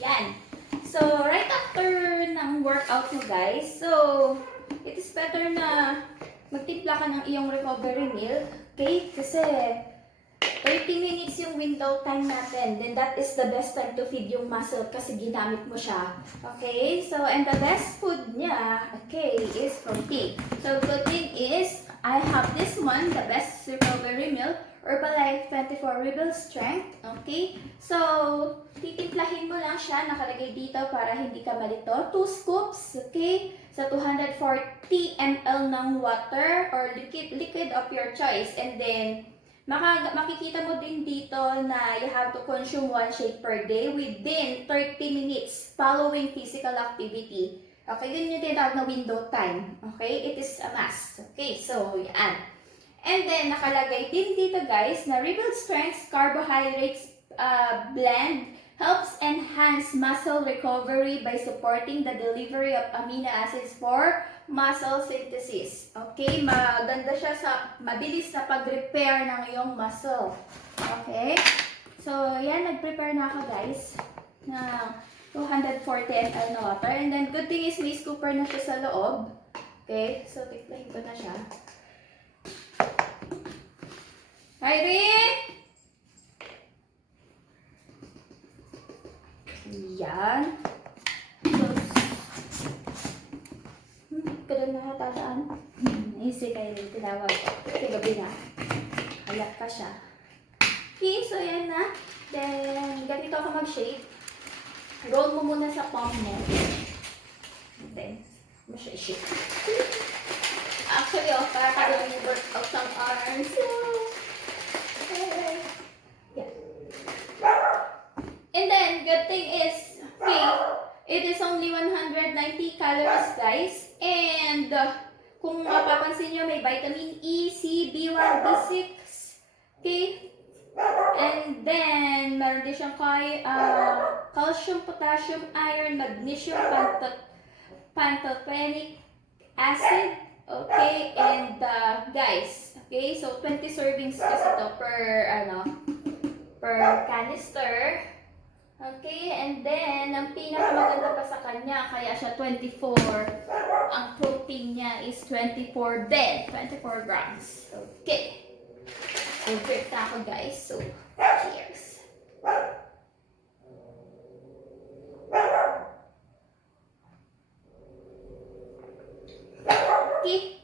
Yan. So, right after ng workout mo guys, so, it is better na magtimpla ka ng iyong recovery meal. Okay? Kasi, 30 minutes yung window time natin. Then, that is the best time to feed yung muscle kasi ginamit mo siya. Okay? So, and the best food niya, okay, is protein. So, good thing is, I have this one, the best recovery meal, Herbalife 24 Rebel Strength. Okay? So, titimplahin mo lang siya. Nakalagay dito para hindi ka malito. 2 scoops, okay? Sa 240 ml ng water or liquid of your choice. And then, makikita mo din dito na you have to consume 1 shake per day within 30 minutes following physical activity. Okay, yun yung tinatawag na window time. Okay, it is a must. Okay, so yan. And then, nakalagay din dito guys na Rebel Strength Carbohydrates blend helps enhance muscle recovery by supporting the delivery of amino acids for muscle synthesis. Okay, maganda siya sa mabilis na pag-repair ng iyong muscle. Okay, so yan, nag-prepare na ako guys na 240 ml na water. And then, good thing is may scooper na siya sa loob. Okay, so tiplahin ko na siya. Irene! Yan. Kadang nakatasaan. Easy kayo rin tinawag. Kasi gabi na. Hayat pa siya. Okay, so yan na. Then, ganito ako mag-shake. Roll mo muna sa palm mo. Then, mo siya i-shake. Actually, para ka lang yung workout ng arms. Yeah. And then, good thing is, okay, it is only 190 calories, guys. And, kung mapapansin nyo, may vitamin E, C, B1, B6. Okay? And then, meron din siyang calcium, potassium, iron, magnesium, pantothenic acid. Okay, and guys, okay, so 20 servings kasi ito per canister. Okay, and then, ang pinakamaganda pa sa kanya, kaya siya 24, ang protein niya is 24 din, 24 grams. Okay, so break na ako guys, so cheers. Okay.